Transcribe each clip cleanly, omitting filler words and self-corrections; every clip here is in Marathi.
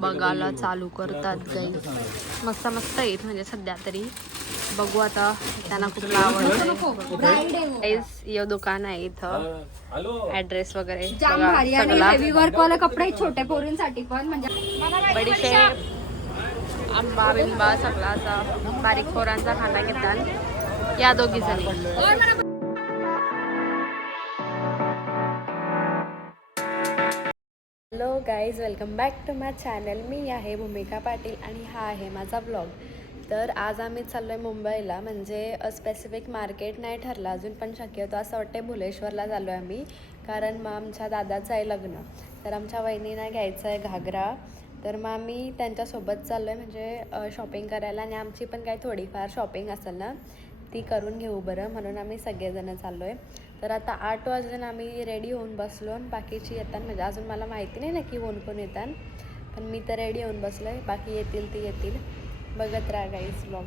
बघायला चालू करतात गाई. मस्त मस्त आहेत म्हणजे सध्या तरी. बघू आता त्यांना कुठला आवडतं. यो दुकान आहे इथं. ऍड्रेस वगैरे जाम भारी आणि हेवी वर्क वाला कपडे छोट्या पोरींसाठी पण म्हणजे बडीशेप आंबा बिंबा सगळा असा बारीक पोरांचा खाना घेतात या दोघी जणी. Hello guys, welcome back to my channel. मी आहे भूमिका पाटील आणि हा आहे माझा ब्लॉग. तर आज आम्ही चाललो आहे मुंबईला. म्हणजे स्पेसिफिक मार्केट नाही ठरलं अजून, पण शक्यतो असं वाटतं भुलेश्वरला चाललो आहे आम्ही. कारण मग आमच्या दादाचं आहे लग्न, तर आमच्या वहिनींना घ्यायचं आहे घागरा. तर मग आम्ही त्यांच्यासोबत चाललो आहे म्हणजे शॉपिंग करायला. आणि आमची पण काही थोडीफार शॉपिंग असेल ना ती करून घेऊ बरं, म्हणून आम्ही सगळेजणं चाललो आहे. तर आता 8 वाजता आम्ही रेडी होऊन बसलो. बाकीची येतात म्हणजे अजून मला माहिती नाही ना की कोण येतात, पण मी तर रेडी होऊन बसलो आहे. बाकी येतील ते येतील, बघत राहा गाईज ब्लॉग.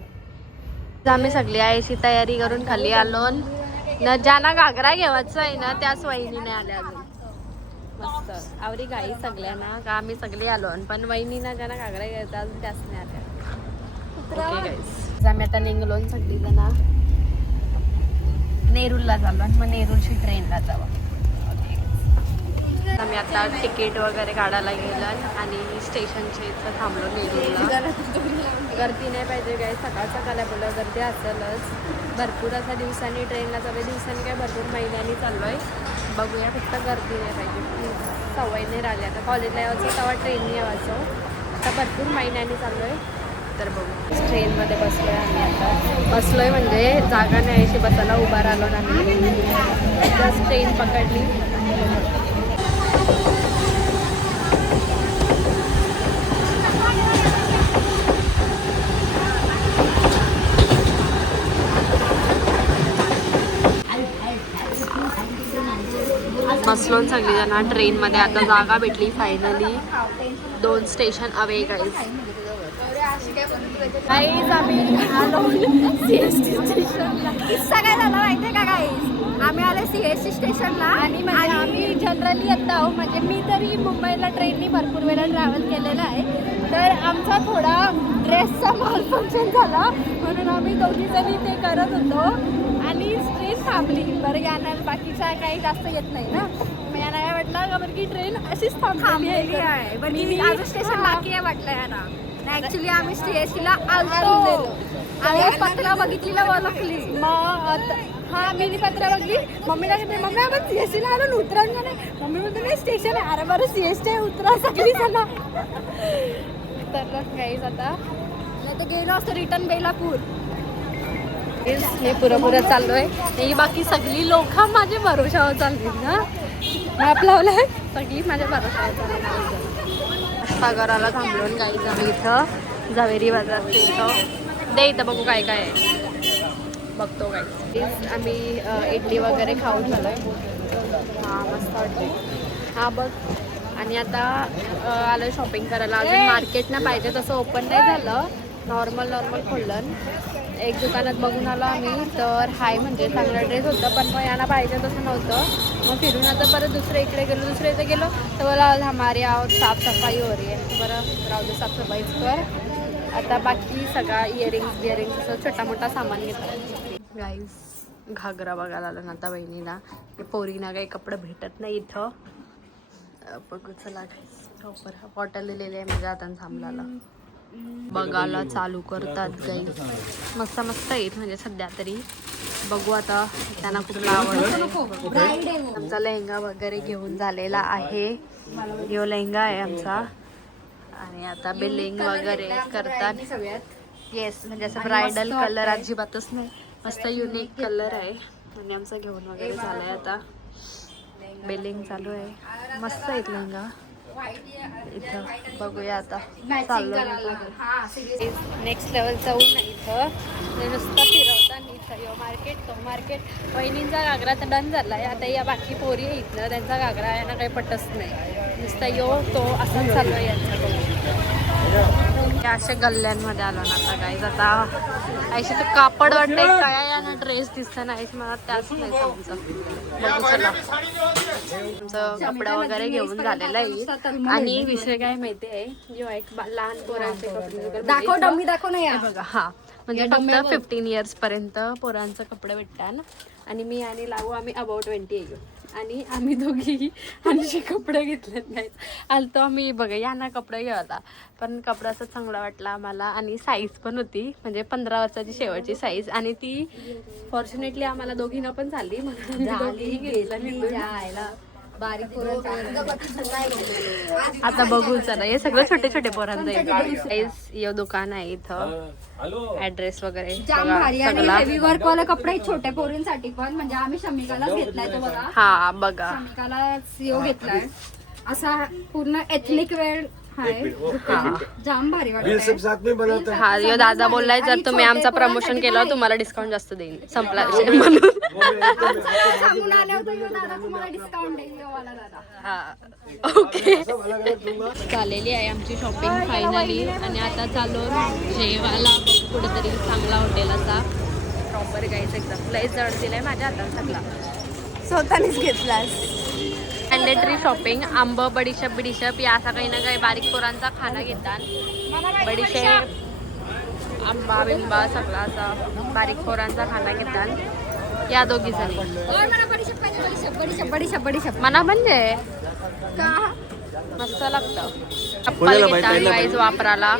आम्ही सगळी आईची तयारी करून खाली आलो न. ज्यांना घागरा घेवायचा आहे ना त्याच वहिनीने आल्या अजून. मस्त आवरी गाई सगळ्यांना का आम्ही सगळे आलो, पण वहिनीना ज्यांना घागरा घ्यायचा अजून त्याच नाही आल्या. ओके गाईज, आम्ही आता निघलो सगळी जण नेरूरला चाललो आणि मग नेरूरची ट्रेनला जावं. आम्ही आता तिकीट वगैरे काढायला गेलो आणि स्टेशनच्या इथं थांबलो नेरूरला. गर्दी नाही पाहिजे काय, सकाळ सकाळला बोललं गर्दी असेलच भरपूर. असा दिवसांनी ट्रेनला चालू, दिवसांनी काय भरपूर महिन्यांनी चाललो आहे. बघूया, फक्त गर्दी नाही पाहिजे. सवय नाही राहिली आता. कॉलेजला यायचं तेव्हा ट्रेनने यायचं, आता भरपूर महिन्यांनी चाललो आहे. तर बघू, ट्रेनमध्ये बसलो आहे आम्ही. आता बसलो आहे म्हणजे जागा नाही अशी बसायला, उभा राहिलो ना आम्ही. जस्ट ट्रेन पकडली. बसलो सगळीजण ट्रेनमध्ये. आता जागा भेटली फायनली. 2 station away guys. आम्ही आलो CST स्टेशनला. किस्सा काय झाला माहिती आहे का गाईज? आम्ही आले CST स्टेशनला आणि आम्ही जनरली येत आहोत. म्हणजे मी तरी मुंबईला ट्रेननी भरपूर वेळा ट्रॅव्हल केलेला आहे. तर आमचा थोडा ड्रेसचा माल फंक्शन झाला, म्हणून आम्ही दोघी जणी ते करत होतो आणि ट्रेन थांबली. बरं याना बाकीचा काही जास्त येत नाही ना, मग यांना काय वाटलं का बरं की ट्रेन अशीच थांबलेली आहे. पण अजून स्टेशन बाकी आहे वाटलं यांना. ऍक्च्युली आम्ही CSTला आलतो. आम्ही पत्र बघितलेलं ओळखली. मग हा मी पत्र बघली. मम्मीला मम्मी आपण CSTला आलो उतरा नाही. मम्मी म्हणतो नाही स्टेशन आहे. अरे बरं CST आहे, उतरा सगळी चला. तर काहीच आता तर गेलो असतो रिटर्न बेलापूर. हे पुरं चाललोय. ही बाकी सगळी लोक माझ्या भरोशावर चालली ना. मॅप लावलाय, सगळी माझ्या भरोशावर चालली. सागराला थांबलो गाईज आम्ही इथं झावेरी बाजार. इथं दे, इथं बघू काय काय आहे, बघतो गाईज. आम्ही इडली वगैरे खाऊन झालोय. हां मस्त वाटते. हां बघ. आणि आता आलो शॉपिंग करायला. अजून मार्केट ना पाहिजे तसं ओपन नाही झालं, नॉर्मल खोललं. एक दुकानात बघून आलो आम्ही, तर हाय म्हणजे चांगला ड्रेस होतं, पण मग यांना पाहिजे तसं नव्हतं. मग फिरून आता परत दुसऱ्या इकडे गेलो. तर बोला हमारे और साफसफाई हो रही है. बरं राहू दे, साफसफाईच कर. आता बाकी सगळा इयरिंग्स असं छोटा मोठा सामान घेतात. गाईज घागरा बघायला आलं ना आता बहिणीला. पोरीना काही कपडे भेटत नाही इथं. बघू चला प्रॉपर बॉटल दिलेली आहे म्हणजे आता थांबला. बघायला चालू करतात गाई. मस्त आहेत म्हणजे सध्या तरी. बघू आता त्यांना कुठला आवडतं. आमचा लेहंगा वगैरे घेऊन झालेला आहे. यो लेहंगा आहे आमचा. आणि आता बिलिंग वगैरे करतात. येस, म्हणजे असं ब्रायडल कलर अजिबातच नाही, मस्त युनिक कलर आहे. आणि आमचं घेऊन वगैरे झालंय. आता बिलिंग चालू आहे. मस्त आहे लेहंगा इथं. बघूया आता चाललो नेक्स्ट लेवलचं ऊन आहे इथं. नुसतं फिरवतात इथं. यो मार्केट वहिनींचा घागरा तर डन झाला आहे. आता या बाकी पोरी आहे इथलं, त्यांचा घागरा यांना काही पटच नाही. नुसतं यो तो असं चालू आहे यांच्याकडून. अशा गल्ल्यांमध्ये आलो ना आता गाईज. आता ऐशी तर कापड वाटतंय काय यानं ड्रेस दिसतं नाही मला त्याच नाही समजत. बघू चला तुमचं कपडा वगैरे घेऊन झालेला आहे. आणि विषय काय माहितीये जेव्हा एक लहान पोरांचे कपडे वगैरे दाखव डमी दाखव ना या बघा हा म्हणजे फक्त 15 इयर्स पर्यंत पोरांचं कपडे भेटतात. आणि मी आणि लागू आम्ही अबाउट 20 येऊ आणि आम्ही दोघी आणखी कपडे घेतलेत नाहीत. आलतो आम्ही बघा यांना कपडे घ्यायला पण कपडा असा चांगला वाटला आम्हाला. आणि साईज पण होती म्हणजे 15 वर्षाची शेवटची साईज. आणि ती फॉर्च्युनेटली आम्हाला दोघींना पण झाली म्हणून दोघीही घेतलं. बारीक आता बघू चला हे सगळं छोटे छोटे पोरांचं यो दुकान आहे इथं. ऍड्रेस वगैरे जाम बघा भारी आणि सगळा. हेवी वर्क वाले कपडे छोट्या पोरींसाठी पण म्हणजे आम्ही शमिकालाच घेतलाय तो बघा. हा बघा शमिकाला यो घेतलाय असा पूर्ण एथनिक वेअर हा जाम भारी वाटतंय. हा यो दादा बोललाय जर तुम्ही आमचा प्रमोशन केलं तुम्हाला डिस्काउंट जास्त देईन संपला विषय म्हणून. सांगून आले होते की दादा तुम्हाला डिस्काउंट देईल यो वाला दादा. हा ओके झालेली आहे आमची शॉपिंग फायनली. आणि आता चालू जेवायला कुठेतरी चांगला हॉटेल असा प्रॉपर गाईच एकदम लय जड दिलाय माझ्या हातात सगळा स्वतःनीच घेतलास. मॅन्डेटरी शॉपिंग आंब बडीशेप बिडीशेप या असा काही ना काही बारीक पोरांचा खाना घेतात. बडीशेप आंबा बिंबा सगळा असा बारीक पोरांचा खाना घेतात या दोघी जणी. मना म्हणजे मस्त लागतं. चप्पल घेतात गाईज वापराला.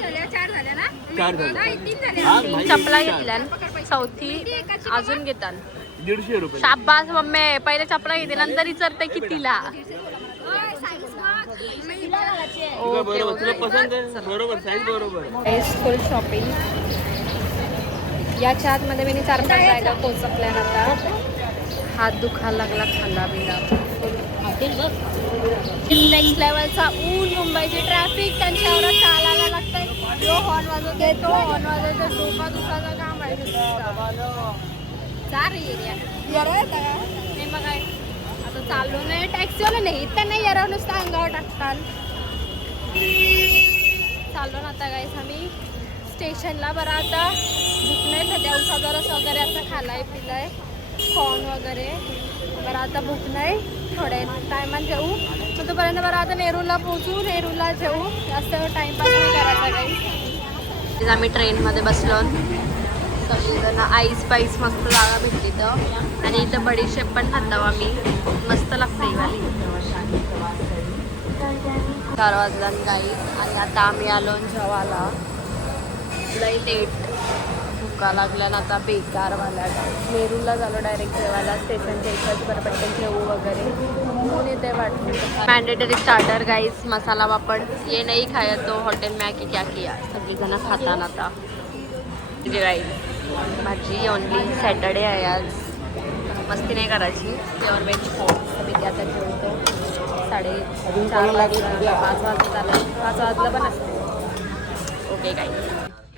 3 चपला घेतल्या चौथी अजून घेतात. 150 रुपये. शाबास मम्मी पहिले चपला घेते नंतर विचारते कितीला. ओके तुला पसंत आहे बरोबर साईज बरोबर. फुल शॉपिंग याच्या आतमध्ये मी 4-5 जायला पोचकल्या आता. हात दुखायला लागला खांदा बिंदा. नेक्स्ट लेवलचा ऊन मुंबईची ट्रॅफिक त्यांच्यावर चालायला लागतंय. जो हॉर्न वाजवत आहे तो हॉर्न वाजवतो डोका दुखायचं काम आहे. चार एरिया नाही मग काय आता चालू नाही टॅक्सीवाला नाही त्यांना येरा नुसतं अंगावर टाकतात. चाललो ना आता गाईस आम्ही स्टेशनला. बरं आता भूक नाही सध्या उसाचा रस वगैरे असं खालाय पिलाय कॉर्न वगैरे. बरं आता भूक नाही थोड्या टायमात जेऊ मग तोपर्यंत. बरं आता नेरूरला पोहोचू नेरूरला जेऊ जास्त टाइमपास नाही करायचा काही. आम्ही ट्रेनमध्ये बसलो सगळीजण आईस पाईस मस्त जागा भेटली तर. आणि इथं बडीशेप पण खातो आम्ही मस्त लागते ही वाली. 4 वाजला गाई. आणि आता आम्ही आलो जेवायला लई लेट भुका लागल्या ना आता बेकार वाला. नेरूरला झालो डायरेक्ट जेवायला स्टेशनच्या इथंच बरं पटकन जेवू वगैरे म्हणून येते वाटून. मॅन्डेटरी स्टार्टर गाईस मसाला पापड ये नाही खाया तो हॉटेल में आके क्या किया सगळीजणं खाताना आता जेवायला. भाजी ओनली सॅटर्डे आहे आज मस्ती नाही करायची. प्युअर व्हेज मी आता जेवतो 4:30 वाजता 5 वाजता झालं 5 वाजलं पण असते. ओके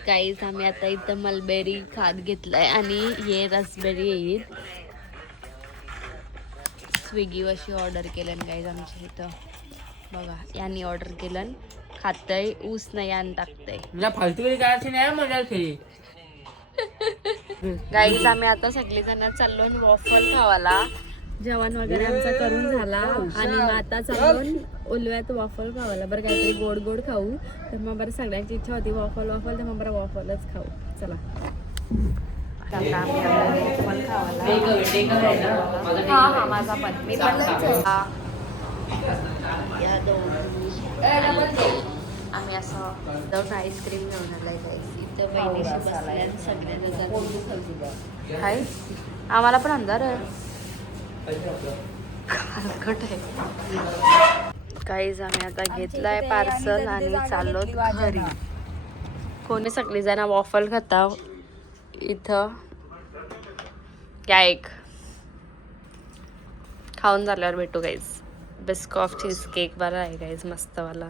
गाईज आम्ही आता इथं मलबेरी खात घेतलाय आणि हे रसबेरी येईल. स्विगीवरशी ऑर्डर केलं गाईज आमच्या इथं बघा यांनी ऑर्डर केलं. खातंय ऊस नाही आणि टाकतंय फालतू करायची नाही मजा खेळी. गाईज आम्ही आता सगळेजण चाललो वॉफल खावाला. जेवण वगैरे आमचा करून झाला आणि मग आता चालून उलव्यात वॉफल खावाला. बरं काहीतरी गोड गोड खाऊ तर मग बरं सगळ्यांची इच्छा होती वॉफल वॉफल तर मग बरं वॉफलच खाऊ. चला हा माझा पण मी पण आम्ही असं जाऊन आईस्क्रीम घेऊन आलाय इथं बहिणीशी बसलाय आणि सगळ्यांना काय आम्हाला पण अंधार आहे खारकट आहे. काहीच आम्ही आता घेतलाय पार्सल आणि चाललो घरी. कोणी सगळी जण वॉफल खाता इथं एक खाऊन झाल्यावर भेटू गाईज. बिस्कॉफ चीज केक वाला आहे गाईज मस्त वाला.